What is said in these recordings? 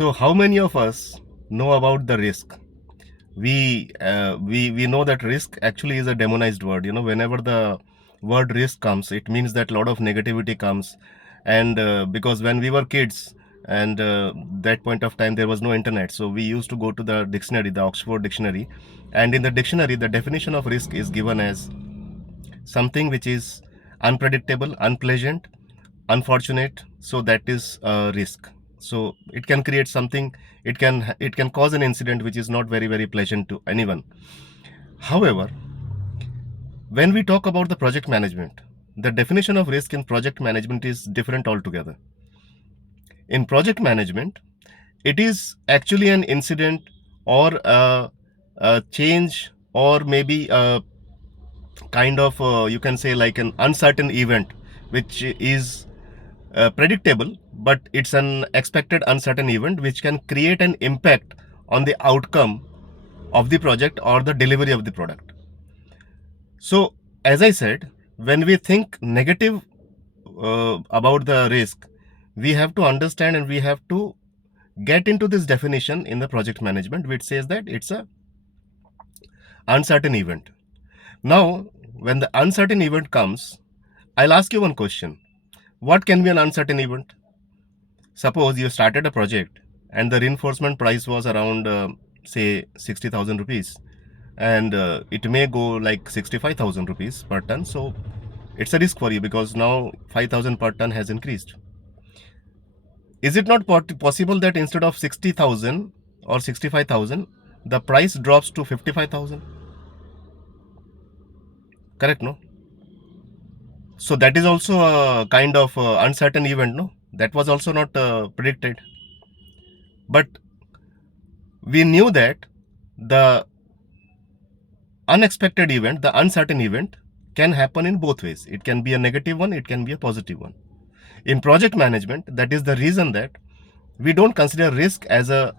So how many of us know about the risk? We know that risk actually is a demonized word. Whenever the word risk comes, it means that a lot of negativity comes. And because when we were kids, and that point of time there was no internet, so we used to go to the dictionary, the Oxford dictionary, and in the dictionary the definition of risk is given as something which is unpredictable, unpleasant, unfortunate. So that is risk. So it can create something. It can cause an incident which is not very pleasant to anyone. However, when we talk about the project management, the definition of risk in project management is different altogether. In project management, it is actually an incident or a change, or maybe a kind of you can say like an uncertain event which is predictable, but it's an expected uncertain event which can create an impact on the outcome of the project or the delivery of the product. So as I said, when we think negative about the risk, we have to understand and we have to get into this definition in the project management, which says that it's a uncertain event. Now when the uncertain event comes, I'll ask you one question. What can be an uncertain event? Suppose you started a project and the reinforcement price was around say 60,000 rupees, and it may go like 65,000 rupees per ton. So it's a risk for you because now 5,000 per ton has increased. Is it not possible that instead of 60,000 or 65,000, the price drops to 55,000? Correct, no? So that is also a kind of uncertain event, no? That was also not predicted. But we knew that the unexpected event, the uncertain event, can happen in both ways. It can be a negative one, it can be a positive one. In project management, that is the reason that we don't consider risk as a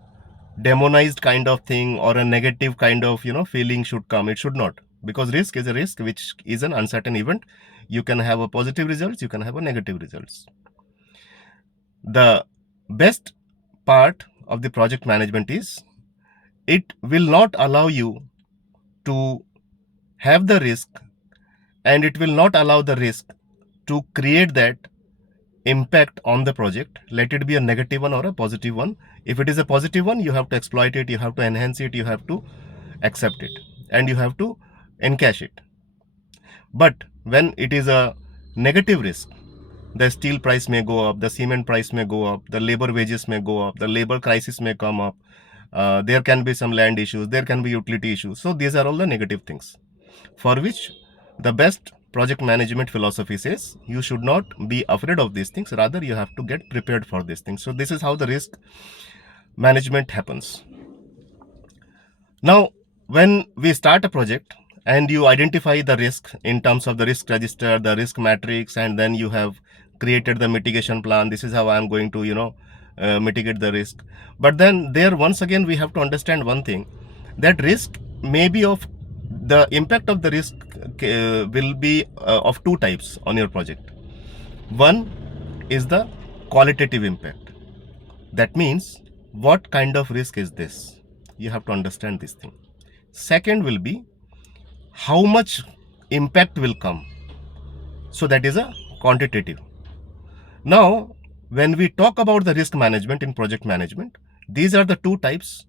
demonized kind of thing or a negative kind of feeling should come. It should not, because risk is a risk which is an uncertain event. You can have a positive results, you can have a negative results. The best part of the project management is it will not allow you to have the risk, and it will not allow the risk to create that impact on the project, let it be a negative one or a positive one. If it is a positive one, you have to exploit it, you have to enhance it, you have to accept it, and you have to encash it. But when it is a negative risk, the steel price may go up, the cement price may go up, the labor wages may go up, the labor crisis may come up, there can be some land issues, there can be utility issues. So these are all the negative things, for which the best project management philosophy says you should not be afraid of these things, rather you have to get prepared for these things. So this is how the risk management happens. Now when we start a project and you identify the risk in terms of the risk register, the risk matrix, and then you have created the mitigation plan. This is how I am going to mitigate the risk. But then there once again we have to understand one thing, that risk may be of the impact of the risk will be of two types on your project. One is the qualitative impact. That means what kind of risk is this? You have to understand this thing. Second will be how much impact will come. So that is a quantitative. Now when we talk about the risk management in project management, these are the two types.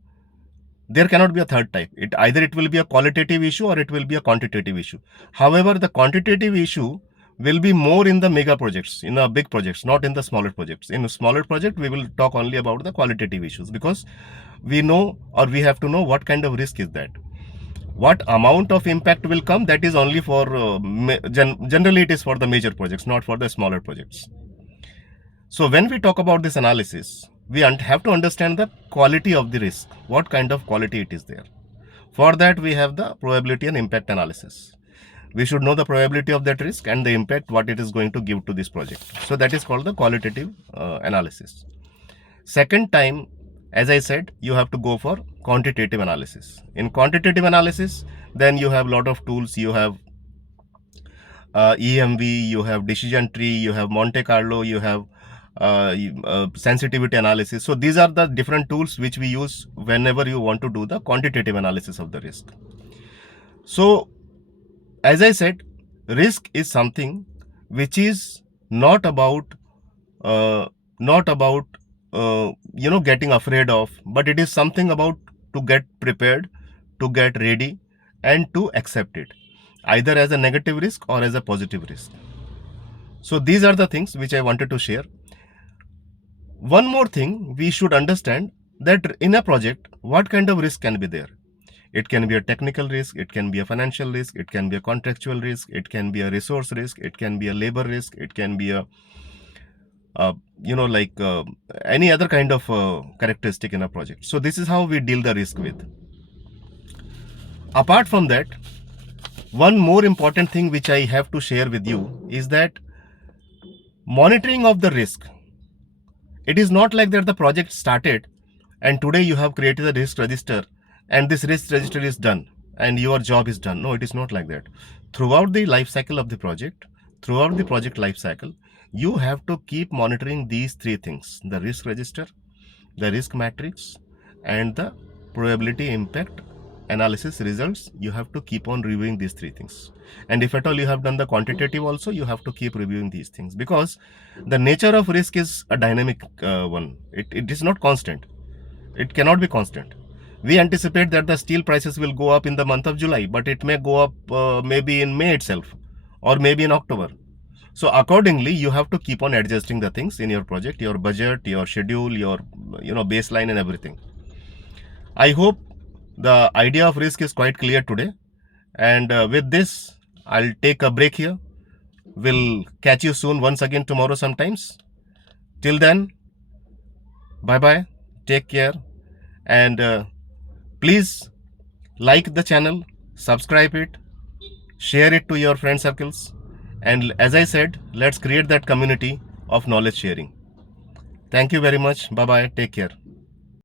There cannot be a third type. Either it will be a qualitative issue or it will be a quantitative issue. However, the quantitative issue will be more in the mega projects, in the big projects, not in the smaller projects. In a smaller project, we will talk only about the qualitative issues, because we know, or we have to know, what kind of risk is that. What amount of impact will come, that is only for generally it is for the major projects, not for the smaller projects. So when we talk about this analysis, we have to understand the quality of the risk, what kind of quality it is there. For that we have the probability and impact analysis. We should know the probability of that risk and the impact what it is going to give to this project. So that is called the qualitative analysis. Second time, as I said, you have to go for quantitative analysis. In quantitative analysis, then you have a lot of tools. You have EMV, you have decision tree, you have Monte Carlo, you have sensitivity analysis. So these are the different tools which we use whenever you want to do the quantitative analysis of the risk. So as I said, risk is something which is not about uh, not about getting afraid of, but it is something about to get prepared, to get ready, and to accept it, either as a negative risk or as a positive risk. So these are the things which I wanted to share. One more thing, we should understand that in a project, what kind of risk can be there? It can be a technical risk, it can be a financial risk, it can be a contractual risk, it can be a resource risk, it can be a labor risk, it can be a any other kind of characteristic in a project. So this is how we deal the risk with. Apart from that, one more important thing which I have to share with you is that monitoring of the risk. It is not like that the project started and today you have created a risk register and this risk register is done and your job is done. No, it is not like that. Throughout the life cycle of the project, throughout the project life cycle, you have to keep monitoring these three things: the risk register, the risk matrix, and the probability impact analysis results. You have to keep on reviewing these three things. And if at all you have done the quantitative also, you have to keep reviewing these things, because the nature of risk is a dynamic one. It is not constant. It cannot be constant. We anticipate that the steel prices will go up in the month of July, but it may go up maybe in May itself, or maybe in October. So accordingly, you have to keep on adjusting the things in your project, your budget, your schedule, your baseline and everything. I hope the idea of risk is quite clear today. And with this, I'll take a break here. We'll catch you soon once again tomorrow sometimes. Till then, bye-bye. Take care. And please like the channel, subscribe it, share it to your friend circles. And as I said, let's create that community of knowledge sharing. Thank you very much. Bye-bye. Take care.